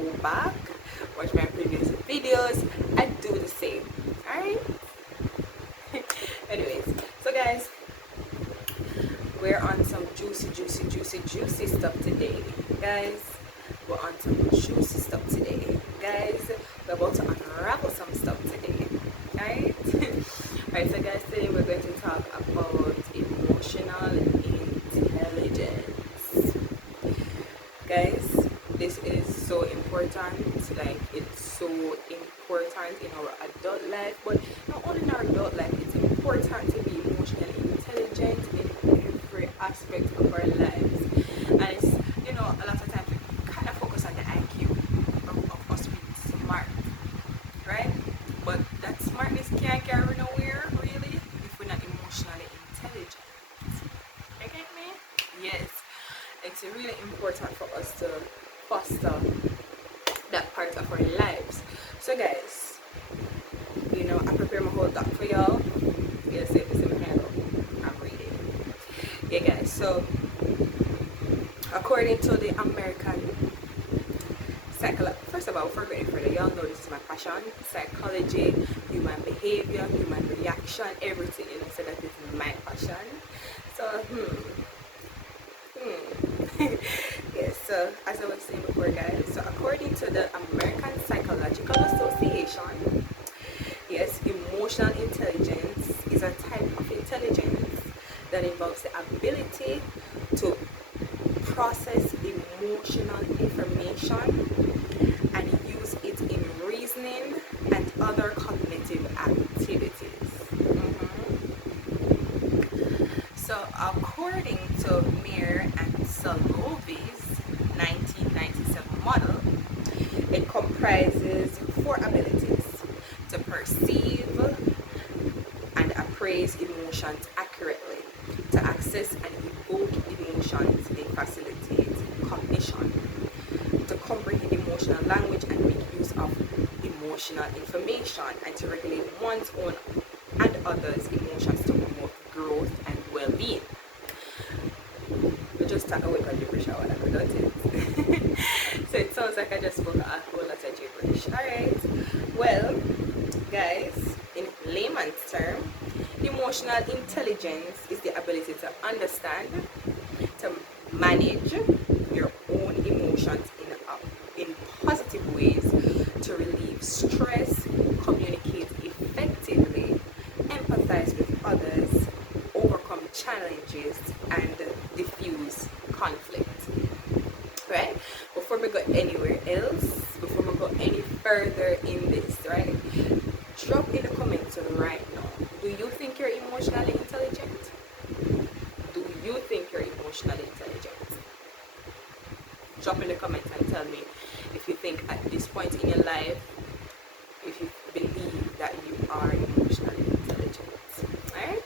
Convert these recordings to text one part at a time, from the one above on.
go back, watch my previous videos, and do the same. Alright? Anyways, so guys, we're on some juicy stuff today. Guys, we're on some juicy stuff today. Guys, we're about to unravel some stuff today. Alright? Alright, so guys, today we're going to talk about emotional intelligence. Guys, this is so important. Like, it's so important in our adult life, but not only in our adult life, it's important to be emotionally intelligent in every aspect of our lives. And it's, a lot of times we kind of focus on the IQ of us being smart, right? But that smartness can't carry nowhere, really, if we're not emotionally intelligent. You get me? Yes. It's really important for us to foster that part of our lives. So guys, I prepare my whole doc for y'all. Yes, it is in my hand. I'm reading. Yeah guys, so according to the American psychology, first of all, before going further, y'all know this is my passion. Psychology, human behavior, human reaction, everything, so that is my passion. So yes, so as I was saying before guys, so according to the American Psychological Association, yes, emotional intelligence is a type of intelligence that involves the ability to process emotional information and use it in reasoning and other cognitive activities. So according to Mir and Salovi's 1997 model, it comprises 4 abilities: to perceive and appraise emotions accurately, to access and evoke emotions, they facilitate cognition, to comprehend emotional language and make use of emotional information, and to regulate one's own and others' emotions to promote growth and well-being. We just talk away from gibberish a while ago, don't it? So it sounds like I just spoke a whole lot of gibberish. Alright, well guys, in layman's term, emotional intelligence is the ability to understand, to manage your own emotions in positive ways, to relieve stress, communicate effectively, empathize with others, overcome challenges, and diffuse conflict. Right? Before we go anywhere else, before we go any further in this, right? Drop in the comments right now. Do you think you're emotionally intelligent? Do you think you're emotionally intelligent? Drop in the comments and tell me if you think at this point in your life, if you believe that you are emotionally intelligent. Alright?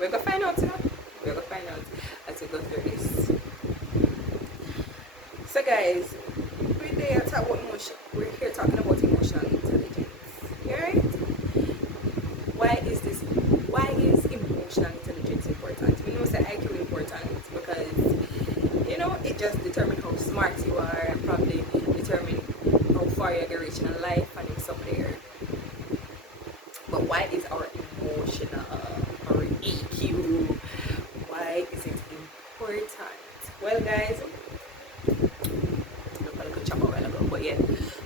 We're gonna find out now. We're gonna find out as we go through this. So guys, we're here talking about emotional intelligence. Alright? Why is emotional intelligence important? We know that IQ important because it just determines how smart you are and probably determine how far you're going to reach in life and it's up there. But why is our emotional, our EQ, why is it important? Well guys, look a little chop a while ago, but yeah.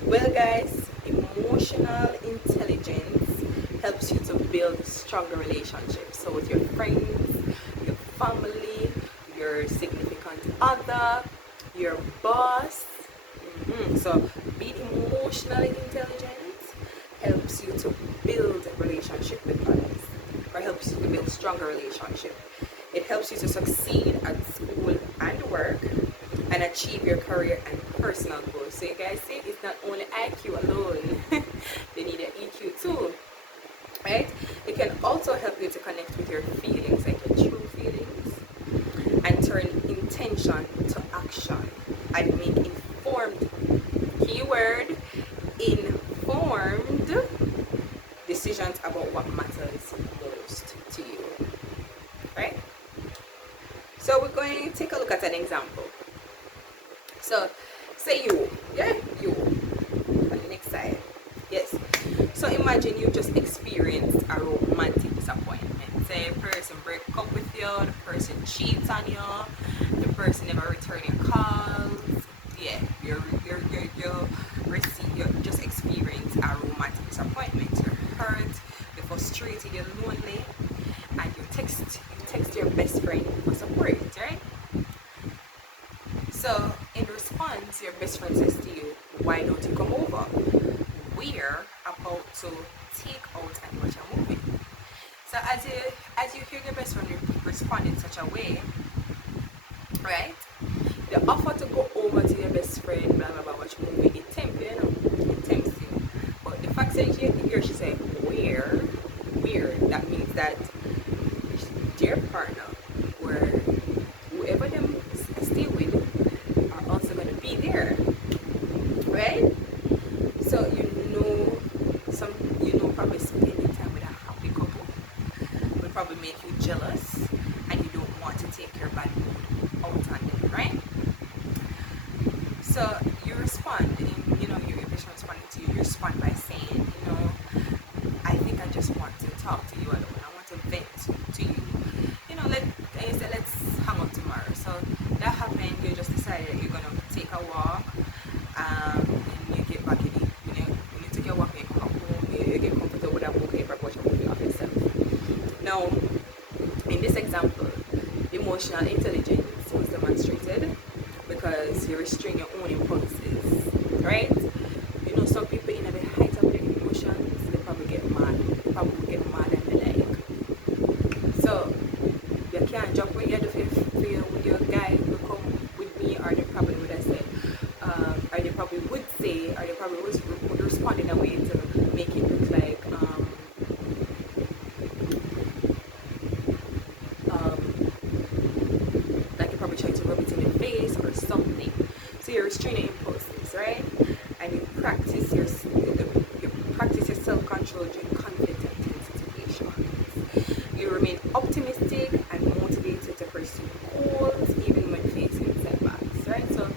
Well guys, emotional intelligence helps you to build stronger relationships. So with your friends, your family, your significant other, your boss. So being emotionally intelligent helps you to build a relationship with others, or helps you to build stronger relationship. It helps you to succeed at school and work and achieve your career and personal goals. So you guys see, it's not only IQ alone. You need an EQ too. Right? It can also help you to connect with your feelings, like your true feelings, and turn intention to action and make informed, keyword, informed decisions about what matters most to you. Right? So we're going to take a look at an example. So say you So imagine you just experienced a romantic disappointment. Say a person break up with you, the person cheats on you, the person never return your calls. Yeah, you just experienced a romantic disappointment. You're hurt, you're frustrated, you're lonely, and you text your best friend for support, right? So in response, your best friend says to you, "Why don't you come over? We're about to take out and watch a movie." So as you hear your best friend respond in such a way, right? The offer to go over to your best friend, blah blah blah, watch a movie, it tempts you, you know, it tempts you. But the fact that you hear she say we're, that means that their partner or whoever them stay with are also gonna be there, right? So probably spending time with a happy couple will probably make you jealous, and you don't want to take your bad mood out on them, right? So you respond, and your patient responding to you. You respond by saying, "I think I just want to talk to you alone. I want to vent to you. And you said, let's hang out tomorrow." So that happened. You just decided that you're gonna take a walk. And you get back in it. When you take your walk, you come home. You get comfortable with that book. You watch a movie of yourself. Now, in this example, emotional intelligence was demonstrated because you restrain your own impulses, right? Some people in the height of their emotions, they probably get mad. They probably get mad and they like. So you can't jump when you do with your guy to come with me, or they probably would have said, or they probably would say, or they probably would respond in a way to make it look like you're probably trying to rub it in your face or something. So you're restraining impulses, right? And you practice your self-control during conflict and tense situations. You remain optimistic and motivated to pursue goals even when facing setbacks, right? So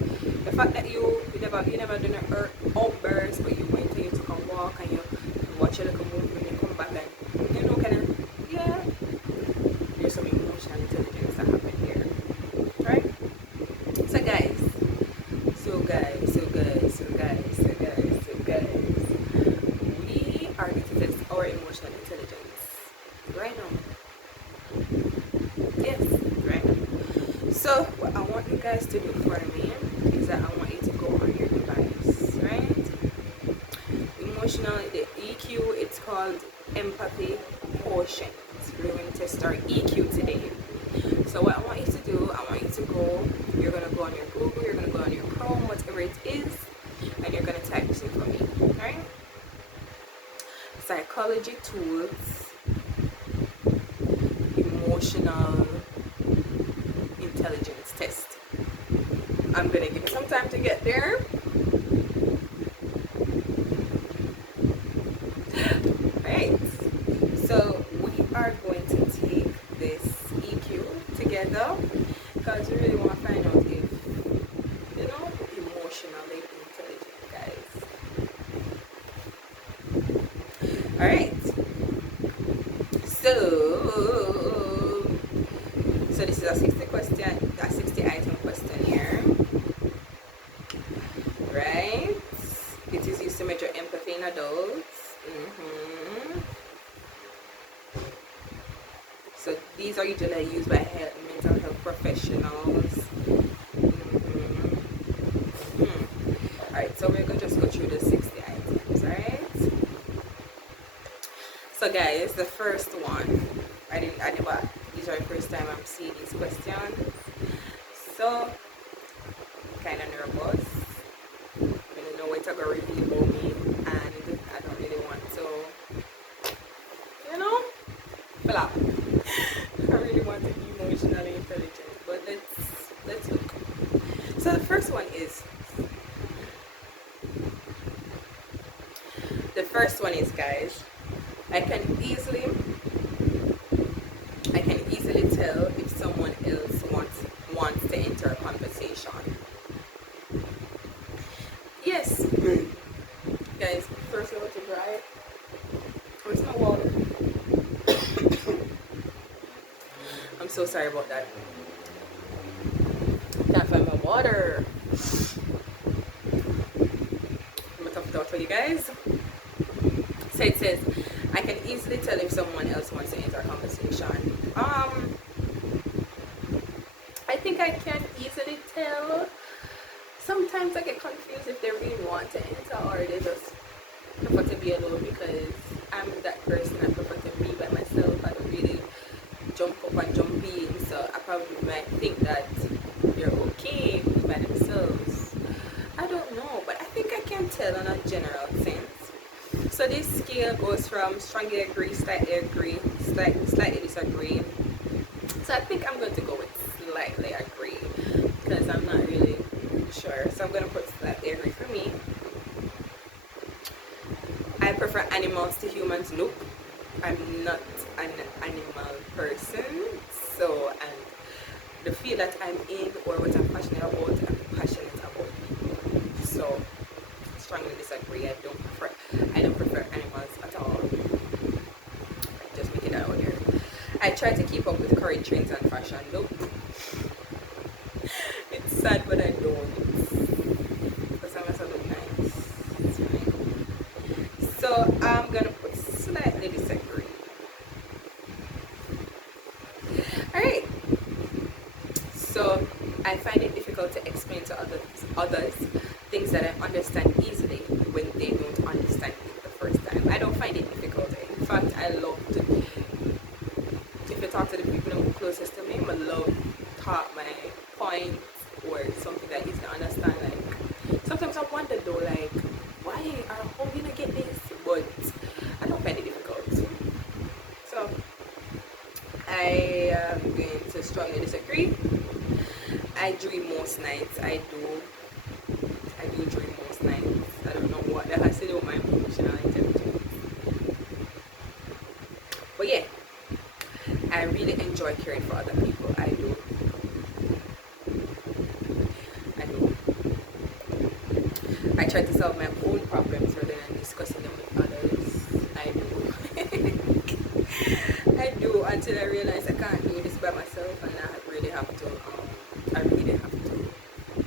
the fact that you never done an outburst, but you went and you took a walk and you watch a little movie and you come back and kind of, yeah, there's some emotional intelligence that happened here, right? So guys, we are going to test our emotional intelligence right now. Yes, right. So what I want you guys to do for me is that I want you to go on your device, right? The EQ, it's called empathy quotient. We're going to test our EQ today. So what I want you to do, you're going to go on your Google, you're going to go on your Chrome, whatever it is, and you're going to type this in for me, right? Psychology tools, emotional intelligence test. I'm going to give you some time to get there. Right. So we are going to take this EQ together because we really want to find out if emotionally intelligent, guys. All right. So this is a 60 item questionnaire, right? It is used to measure empathy in adults. So these are usually used by mental health professionals. Alright, so we're going to just go through the 60 items, alright? So guys, the first one, these are the first time I'm seeing these questions. So, kind of nervous. I don't know what to go reveal about me, and I don't really want to, flap. I really want to be emotionally intelligent, but let's look. So the first one guys, I can easily tell if someone else wants to enter a conversation. Yes. Guys, first I want to dry. so sorry about that. Can't find my water. I'm gonna tough it out for you guys. So it says, I can easily tell if someone else wants to enter a conversation. I think I can easily tell. Sometimes I get confused if they really want to enter or they just prefer to be alone, because I'm that person. I prefer to be by myself. I don't really jump up and jump in, so I probably might think that they're okay by themselves. I don't know, but I think I can tell in a general sense. So this scale goes from strongly agree, slightly disagree. So I think I'm going to go with slightly agree, because I'm not really sure. So I'm going to put slightly agree for me. I prefer animals to humans. Nope, I'm not an animal person. So, and the field that I'm in or what I'm passionate about, I'm passionate about people. So strongly disagree. I don't prefer animals at all. Just make it out here. I try to keep up with current trends and fashion. Nope. It's sad, but I don't. Because I must look nice. It's fine. So I'm gonna put slightly disagree. Alright. So I find it difficult to explain to others things that I understand easily when they don't understand it the first time. I don't find it difficult. In fact, I love to, if you talk to the people who are closest to me, I love talk my point or something that easy to understand. Like sometimes I wonder though, like why or how you gonna get this? But I don't find it difficult. So I am going to strongly disagree. I dream most nights. I do dream most nights. I don't know what that has to do with my emotional intelligence. But yeah, I really enjoy caring for other people. I do. I try to solve my own problems rather than discussing them with others. I do. I do, until I realize I can't do this by myself, and I really have to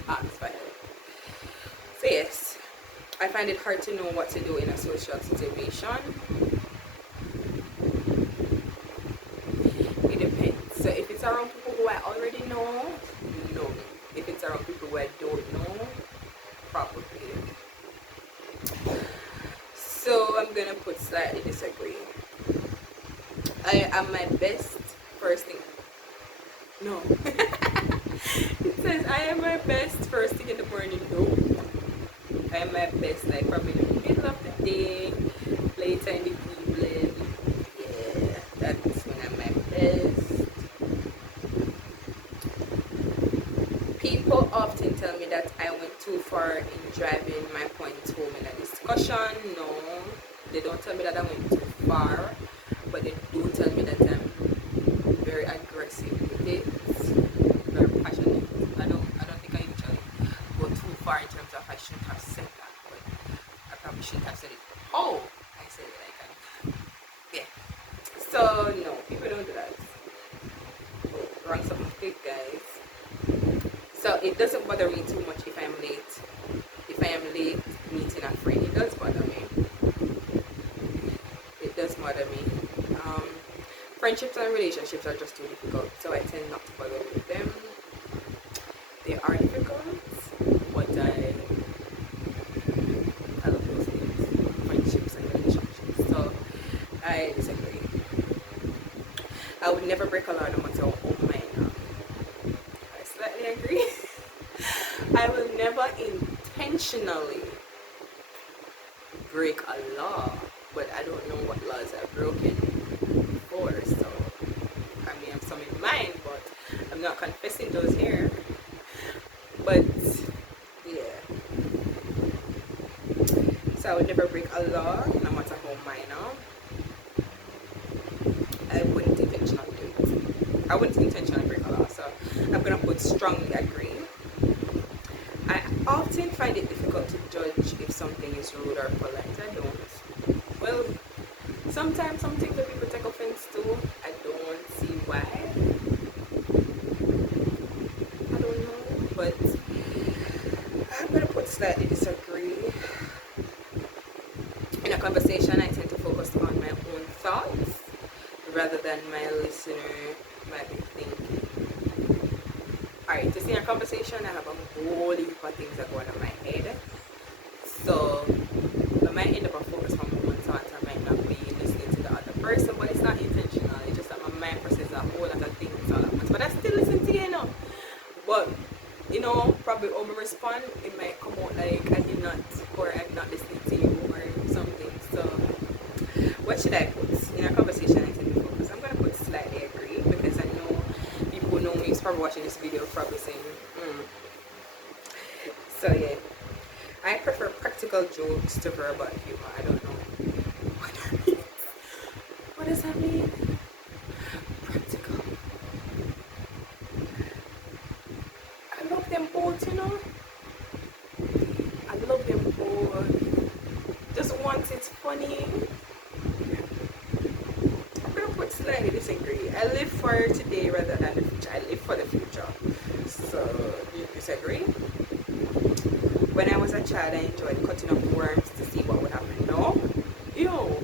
ask for help. So yes, I find it hard to know what to do in a social situation. It depends. So if it's around people who I already know, no. If it's around people who I don't know, probably. So I'm gonna put slightly disagree. I am my best first thing. No. It says I am my best first thing in the morning. No. I am my best like probably in the middle of the day, later in the evening. Yeah, that's when I'm my best. People often tell me that I went too far in driving my points home in a discussion. No, they don't tell me that I went too far, but they do tell me that I'm very aggressive with it, very passionate. I don't think I usually go too far in terms of I shouldn't have said that, but I probably shouldn't have said it. Oh, I said it like that. Yeah. So no, people don't do that. Oh, wrong something big, guys. So it doesn't bother me too much if I'm late. If I am late meeting a friend, it does bother me. It does bother me. Friendships and relationships are just too difficult, so I tend not to bother with them. They are difficult, but I love those things. Friendships and relationships. So I disagree. I would never break a law no matter how minor. I slightly agree. I will never intentionally break a law, but I don't know what laws I've broken before, so I may have some in mind, but I'm not confessing those here. But yeah, so I would never break a law, no matter how minor. I wouldn't intentionally do it. I wouldn't intentionally break a law, so I'm gonna put strongly agree. I often find it difficult to judge if something is rude or polite. I don't. Well, sometimes some things that people take offense to, I don't see why. slightly disagree. In a conversation, I tend to focus on my own thoughts rather than my listener might be thinking. Alright, just in a conversation, I have a whole heap of things that go on in my head. So I might end up a focus on my own thoughts. I might not be listening to the other person, but it's not intentional. It's just that my mind processes a whole lot of things all at once. But I still listen to you, you know. But you know, probably over respond, it might come out like I did not, or I'm not listening to you, or something. So, what should I put in a conversation? I tend to focus. I'm gonna put slightly agree because I know people know me. Who's probably watching this video, probably saying, So yeah, I prefer practical jokes to verbal humor. I don't know what that means. What does that mean? Practical. I love them both, you know. I love them both. Just once it's funny. I'm gonna put slightly disagree. I live for today rather than the future. I live for the future. So do you disagree? When I was a child, I enjoyed cutting up worms to see what would happen. No? Ew.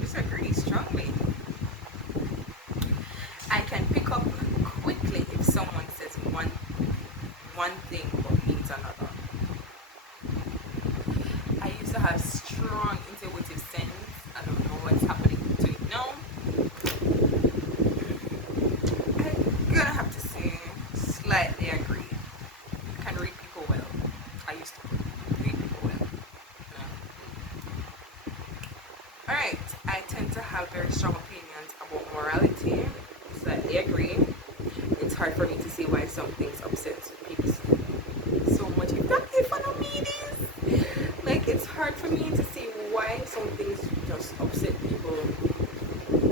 Disagree strongly. I can pick up quickly if someone says one thing but means another. I used to have strong intuitive sense. I don't know what's happening to it now. I'm gonna have to say slightly agree. I can read people well. I used to read people well. Alright, I tend to have very strong opinions about morality. Slightly agree. It's hard for me to see why some things upset people so much. Exactly fun of me this. Like it's hard for me to see why some things just upset people.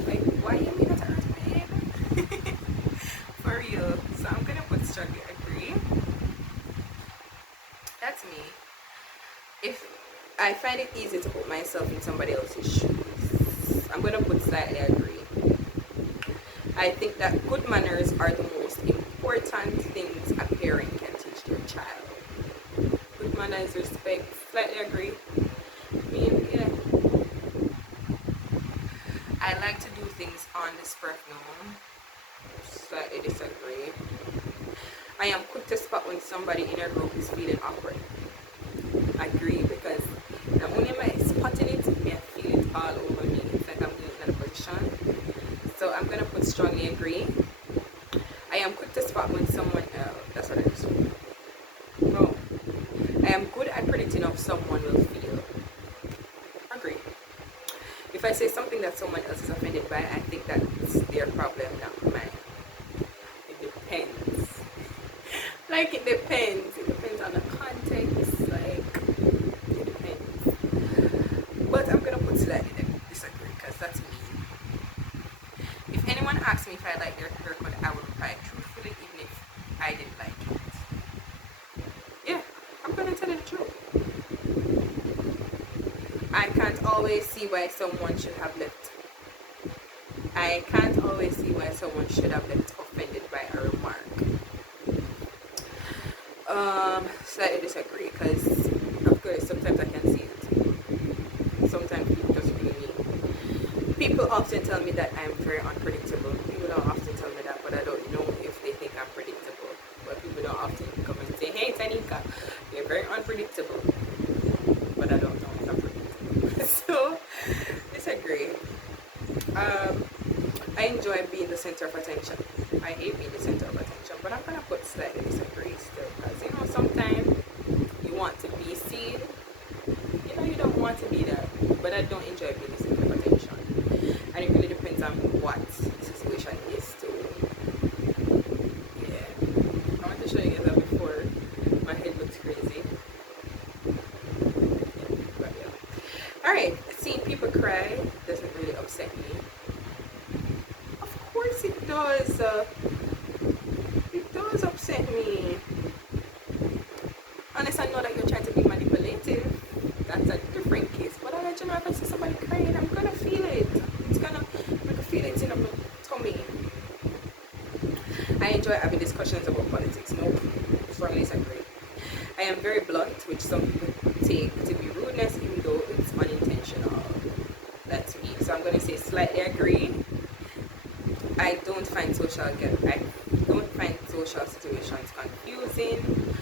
Like why you mean that hurt my head? For real. So I'm gonna put strongly agree. That's me. If I find it easy to put myself in somebody else's shoes, I'm gonna put slightly agree. I think that good manners are the most important things a parent can teach their child. Good manners, respect, slightly agree. I mean, yeah. I like to do things on the spur of the moment. Slightly disagree. I am quick to spot when somebody in a group is feeling awkward. Agree, because not only am I spotting it, I feel it all over me. It's like I'm in another position. So I'm gonna put strongly agree. I am quick to spot when someone that's what I just wrote. No. I am good at predicting how someone will feel. Agree. If I say something that someone else is offended by, I think that's their problem, not mine. It depends. Like it depends. It depends on the context. Like it depends. But I'm gonna put slightly disagree because that's me. If anyone asks me if I like their haircut, I would reply truthfully even if I didn't like it. Yeah, I'm gonna tell you the truth. I can't always see why someone should have left. I can't always see why someone should have left offended by a remark. Slightly disagree because of course sometimes I can see it. Sometimes people just really mean. People often tell me that I'm very unpredictable. People don't often tell me that, but I don't know if they think I'm predictable. But people don't often come and say, hey Tanika, you're very unpredictable. But I don't know if I'm predictable. So, disagree. I enjoy being the center of attention. I hate being the center of attention, but I'm gonna put slightly disagree still, because you know sometimes you want to be seen. You know you don't want to be there, but I don't enjoy being the center of attention, and it really depends on what the situation is too. Yeah, I want to show you guys that before my head looks crazy. But yeah. All right, seeing people cry doesn't really upset me. Of course it does. It does upset me. Unless I know that you're trying to be manipulative, that's a different case. But I let you know if I see somebody crying, I'm gonna feel it. It's gonna make a feeling in my tummy. I enjoy having discussions about politics. Nope, strongly disagree. I am some people take to be rudeness, even though it's unintentional. That's me. So I'm gonna say slightly agree. I don't find social situations confusing.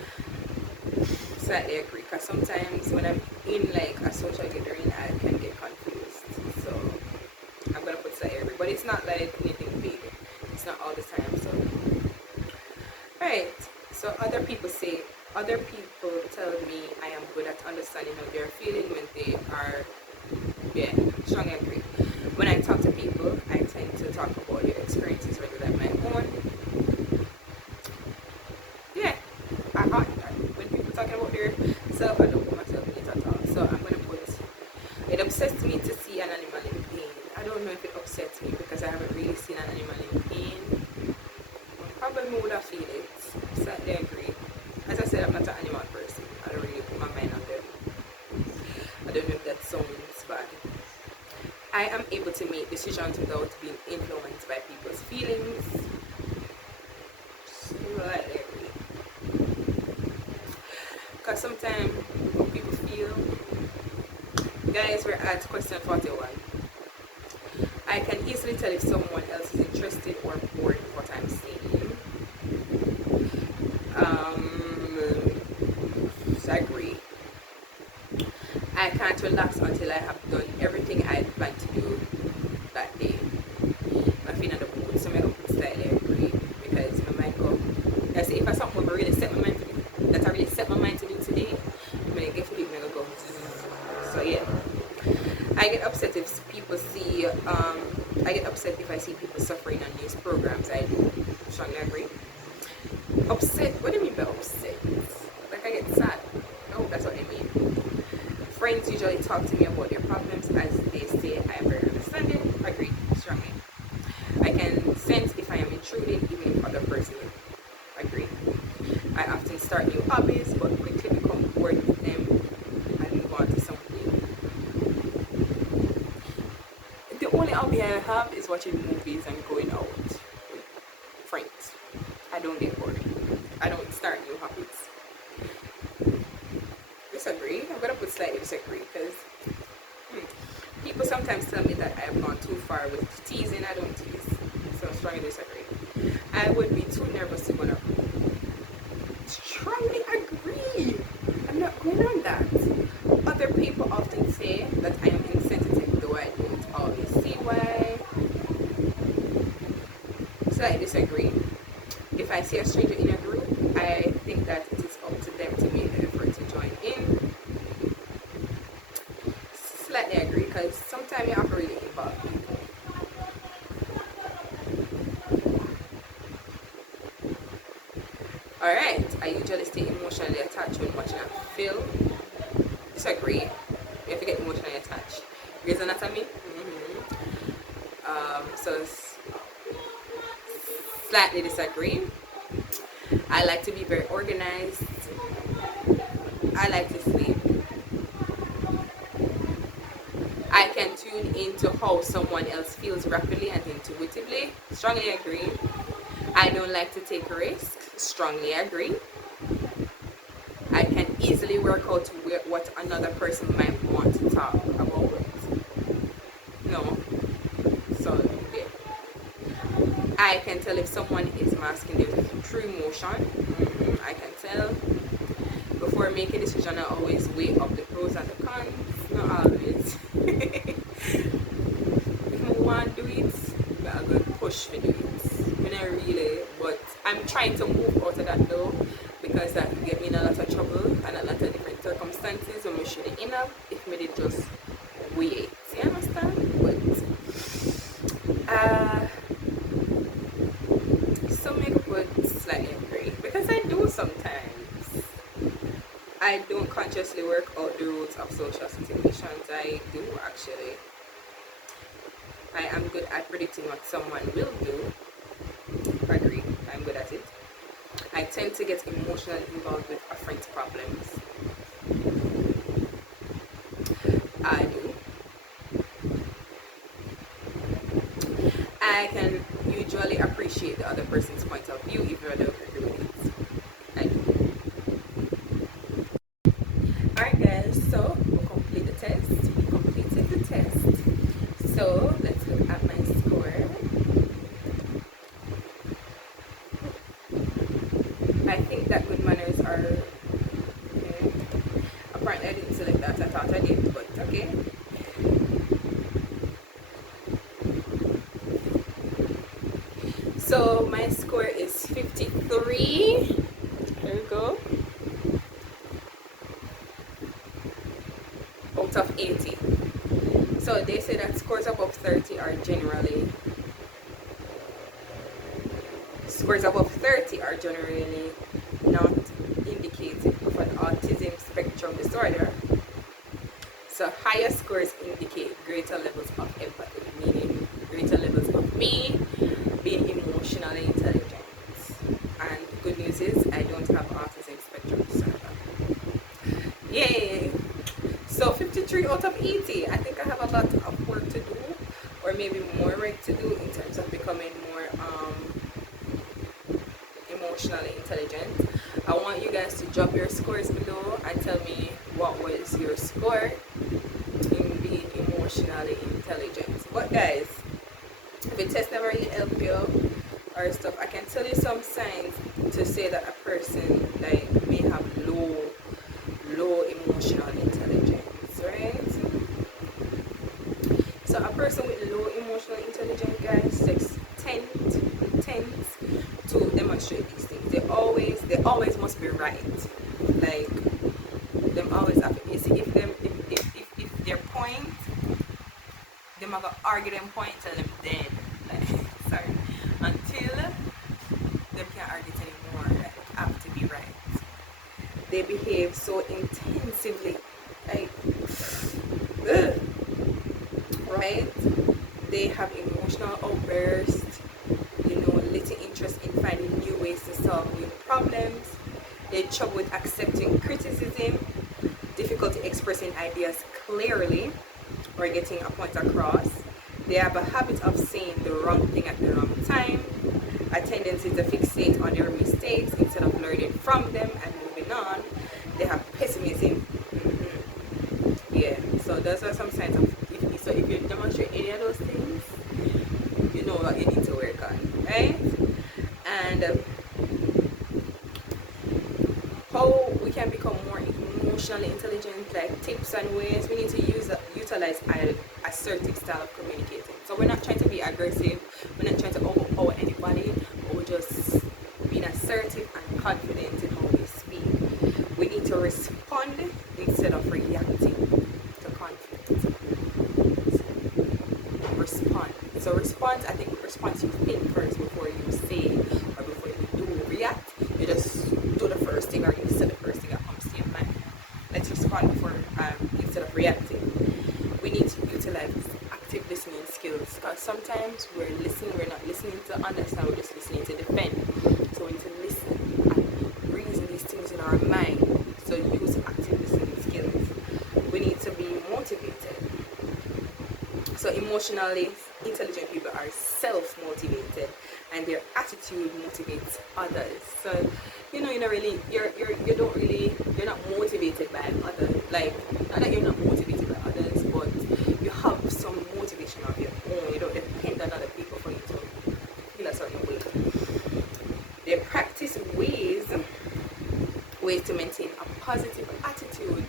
Slightly agree, because sometimes when I'm in like a social gathering, I can get confused. So I'm gonna put slightly agree, but it's not like anything big. It's not all the time. So right. So other people tell me I am good at understanding how they're feeling when they are. Yeah, strongly agree. When I talk to people, I tend to talk about their experiences rather than my own. Yeah, when people talking about their self, I don't put myself in it at all. So I'm gonna put it upsets me to see an animal in pain. I don't know if it upsets me because I haven't really seen an animal in pain. Probably would have feel it. Certainly agree. As I said, I'm not an animal person. I don't really put my mind on them. I don't know if that sounds bad. I am able to make decisions without being influenced by people's feelings. Slightly agree. Because sometimes when people feel, guys, we're at question 41. I can easily tell if someone else is interested or bored with what I'm saying. I agree. I can't relax until I have done everything I planned to do that day. My feet on the mood, so I don't slightly agree, because my mind go. I say if I something I really set my mind to do, that I really set my mind to do today, I'm gonna get for it, I'm gonna go. So yeah, I get upset if people see. I get upset if I see people suffering on news programs. I do strongly agree. Upset? What do you mean by upset? Like I get sad. No, that's what I mean. Friends usually talk to me about their problems as they say I am very understanding. Agree, strongly. I can sense if I am intruding, even if other person agree. I often start new hobbies, but quickly become bored with them and move on to something. The only hobby I have is watching movies and going out with friends. I don't get bored. I don't start new hobbies. Disagree. I'm gonna put slightly disagree because people sometimes tell me that I have gone too far with teasing. I don't tease, so strongly disagree. I would be too nervous to go up. Strongly agree. I'm not going on that. Other people often say that I am insensitive, though I don't always see why. Slightly disagree. If I see a stranger in a group, I think that it is up to them to make the effort to join in. Slightly agree, because sometimes you have to really involve people. Alright, I usually stay emotionally attached when watching a film. Disagree. You have to get emotionally attached. Grey's Anatomy? So slightly disagree. I like to be very organized. I like to sleep. I can tune into how someone else feels rapidly and intuitively. Strongly agree. I don't like to take risks. Strongly agree. I can easily work out what another person might want to talk about. No. So, yeah. I can tell if someone is masking their true emotion. I can tell. Before making a decision, I always weigh up the pros and the cons. Not always. If I want to do it, I'm going to push for do it. When I really, but I'm trying to move out of that though, because that can get me in a lot of trouble and a lot of different circumstances when we should have enough if we did just wait. You understand? But some make would slightly agree, because I do sometimes. I don't consciously work out the rules of social situations. I do actually. I am good at predicting what someone will do. Agree, I'm good at it. I tend to get emotionally involved with a friend's problems. I do. I can usually appreciate the other person's point of view, even though I don't agree with it. I do. out of 80. So they say that scores above 30 are generally not indicative of an autism spectrum disorder. So higher scores indicate greater levels of empathy, meaning greater levels of me being emotionally intelligent. And the good news is I don't have autism spectrum disorder. Yay! So 53 out of 80. I think I have a lot of work to do, or maybe more work to do in terms of becoming more emotionally intelligent. I want you guys to drop your scores below and tell me what was your score in being emotionally intelligent. But guys, if a test never really help you or stuff, I can tell you some signs to say that a person like may have low emotional intelligence, right? So a person with low emotional intelligence, guys, tends to demonstrate these things. They always must be right. Like them always have to, you see, if their point, them have to argue them point till them dead. Like, sorry. Until them can't argue it anymore. Like, have to be right. They behave so intensively, like, ugh, right? They have emotional outbursts, little interest in finding new ways to solve new problems. They trouble with accepting criticism, difficulty expressing ideas clearly or getting a point across. They have a habit of saying the wrong thing at the wrong time, a tendency to fixate on their mistakes instead of learning from them and moving on. They have pessimism. Yeah, so those are some signs of, if you demonstrate any of those things, you know what you need to work on, right? And how we can become more emotionally intelligent, like tips and ways. We need to utilize an assertive style of communicating. So we're not trying to be aggressive, we're not trying to overpower anybody, but we're just being assertive and confident in how we speak. We need to respond instead of reacting to conflict. Respond. So response, I think response, you think first before you say or before you do react. You just do the first thing, or you say the first thing that comes to your mind. Let's respond before instead of reacting. We need to utilize active listening skills, because sometimes we're not listening to understand, we're just listening to defend. So we need to listen and reason these things in our mind. So use active listening skills. We need to be motivated. So emotionally intelligent people are self-motivated, and their attitude motivates others. So you're not motivated by others. Like, not that you're not motivated by others, but you have some motivation of your own. You don't depend on other people for you to feel a certain way. They practice ways to maintain a positive attitude.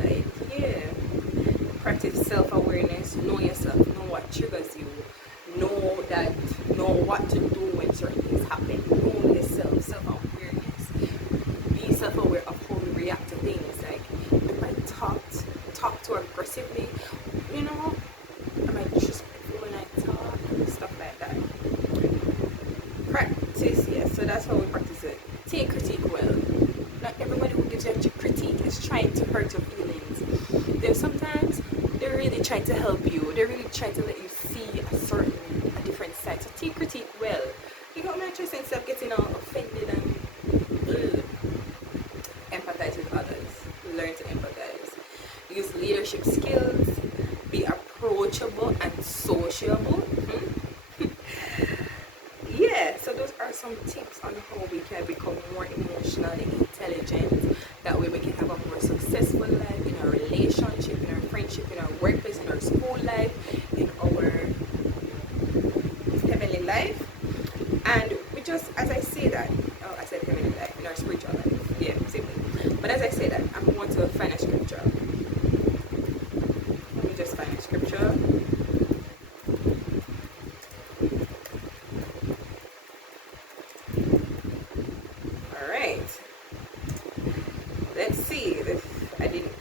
Like, yeah. Practice self-awareness, know yourself, know what triggers you, know what to do when certain things happen, know yourself, self-awareness, be self-aware of how you react to things. Like, if I talk too aggressively, am I disrespectful when I talk, stuff like that. Practice, yes, so that's how we practice it. Take critique well. Not everybody who gives you a critique is trying to hurt your feelings. Then sometimes they're really trying to help you. They're really trying to let you see a different side. So take critique well. You got my choice instead of getting all offended and empathize with others. Learn to empathize. Use leadership skills. Be approachable and sociable. Yeah, so those are some tips on how we can become more emotionally intelligent. That way we can have a more successful life in our relationship, in our friendship, in our workplace, in our school life, in our heavenly life. And we just, as I say that, I said heavenly life, in our spiritual life. Yeah, same thing. But as I say that, I'm going to find a scripture. Let me just find a scripture. Let's see if I didn't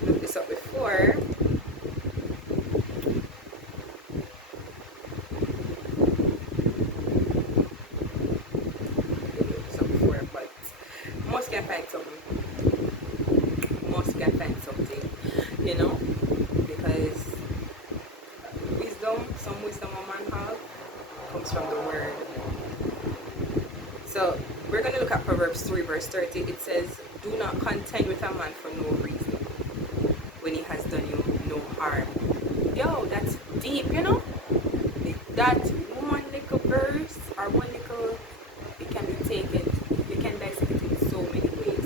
comes from the word. So we're going to look at Proverbs 3 verse 30. It says, do not contend with a man for no reason when he has done you no harm. Yo, that's deep, you know? That one little verse or one little, it can be taken, you can dissect it in so many ways.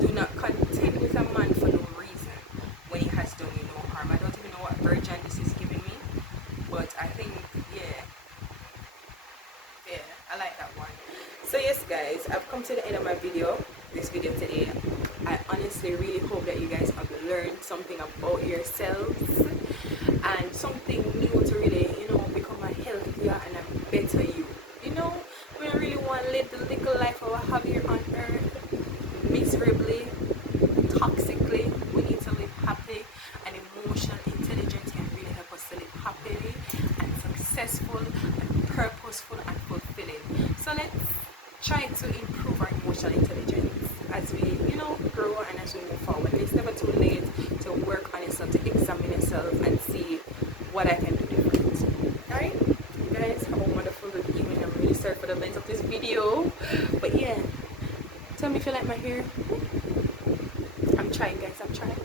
Do not contend with a man for no reason when he has done you no harm. I don't even know what version this is giving me, but I think, yeah, I like that one. So yes guys, I've come to the end of my video, this video today. I honestly really hope that you guys have learned something about yourselves and something new to really, you know, become a healthier and a better you. You know, we don't really want to live the little life we have here on earth miserably, toxically. We need to live happy, and emotional intelligence can really help us to live happily and successful and purposeful and fulfilling. So let's try to improve our emotional intelligence as we, you know, grow and as we move forward. It's never too late to work on yourself, to examine yourself and see what I can do different. Alright, guys, have a wonderful good evening. I'm really sorry for the length of this video, but yeah, tell me if you like my hair. I'm trying, guys, I'm trying.